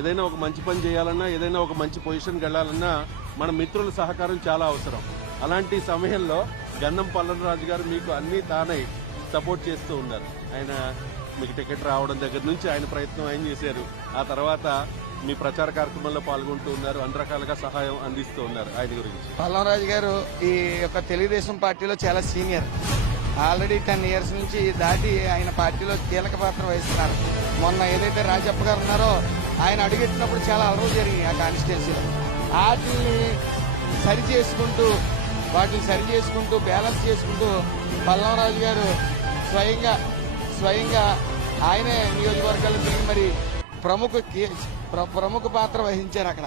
ఏదైనా ఒక మంచి పని చేయాలన్నా, ఏదైనా ఒక మంచి పొజిషన్కి వెళ్ళాలన్నా మన మిత్రుల సహకారం చాలా అవసరం. అలాంటి సమయంలో గన్నం పల్లవరాజు గారు మీకు అన్ని తానై సపోర్ట్ చేస్తూ ఉన్నారు. ఆయన మీకు టికెట్ రావడం దగ్గర నుంచి ఆయన ప్రయత్నం ఆయన చేశారు. ఆ తర్వాత మీ ప్రచార కార్యక్రమంలో పాల్గొంటూ ఉన్నారు, అన్ని రకాలుగా సహాయం అందిస్తూ ఉన్నారు. ఆయన గురించి పల్లవరాజు గారు ఈ యొక్క తెలుగుదేశం పార్టీలో చాలా సీనియర్. ఆల్రెడీ 10 years నుంచి దాటి ఆయన పార్టీలో కీలక పాత్ర వహిస్తున్నారు. మొన్న ఏదైతే రాజప్ప గారు ఉన్నారో ఆయన అడుగెట్టినప్పుడు చాలా అలవాటు జరిగింది ఆ కాన్స్టిట్యున్సీలో. వాటిని సరి చేసుకుంటూ బ్యాలెన్స్ చేసుకుంటూ పల్లవరాజు గారు స్వయంగా ఆయనే నియోజకవర్గాలు తిరిగి మరి ప్రముఖ పాత్ర వహించారు అక్కడ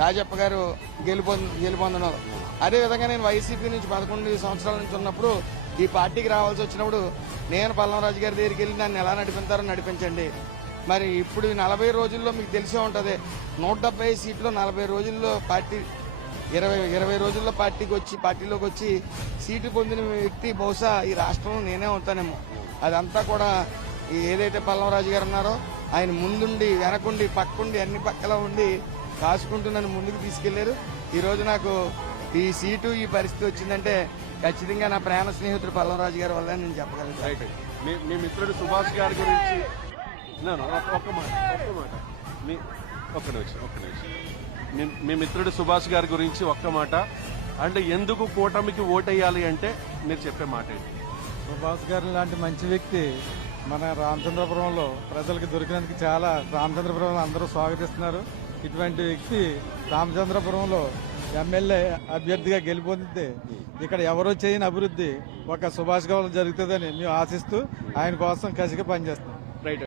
రాజప్ప గారు గెలుపొందడం. అదేవిధంగా నేను వైసీపీ నుంచి 11 సంవత్సరాల నుంచి ఉన్నప్పుడు ఈ పార్టీకి రావాల్సి వచ్చినప్పుడు నేను పల్లవరాజు గారి దగ్గరికి వెళ్ళి నన్ను ఎలా నడిపిస్తారో నడిపించండి. మరి ఇప్పుడు 40 రోజుల్లో మీకు తెలిసే ఉంటుంది, 170 సీట్లు 40 రోజుల్లో పార్టీ 20 రోజుల్లో పార్టీలోకి వచ్చి సీటు పొందిన వ్యక్తి బహుశా ఈ రాష్ట్రంలో నేనే ఉంటానేమో. అదంతా కూడా ఏదైతే పల్లవరాజు గారు ఉన్నారో ఆయన ముందుండి వెనకుండి పక్కుండి అన్ని పక్కల ఉండి కాసుకుంటూ నన్ను ముందుకు తీసుకెళ్లారు. ఈ రోజు నాకు ఈ సీటు ఈ పరిస్థితి వచ్చిందంటే ఖచ్చితంగా నా ప్రాణ స్నేహితుడు పల్లవరాజు గారి వల్ల నేను చెప్పగలను. మీ మిత్రుడు సుభాష్ గారి గురించి ఒక్క నిమిషం. మీ మిత్రుడు సుభాష్ గారి గురించి ఒక్క మాట అంటే ఎందుకు కూటమికి ఓటేయాలి అంటే మీరు చెప్పే మాట ఏంటి? సుభాష్ గారు లాంటి మంచి వ్యక్తి మన రామచంద్రపురంలో ప్రజలకు దొరికినందుకు చాలా రామచంద్రపురంలో అందరూ స్వాగతిస్తున్నారు. ఇటువంటి వ్యక్తి రామచంద్రపురంలో ఎమ్మెల్యే అభ్యర్థిగా గెలుపొందితే ఇక్కడ ఎవరో చేయని అభివృద్ధి ఒక సుభాష్ గారు జరుగుతుందని మేము ఆశిస్తూ ఆయన కోసం కసిగా పనిచేస్తున్నాం.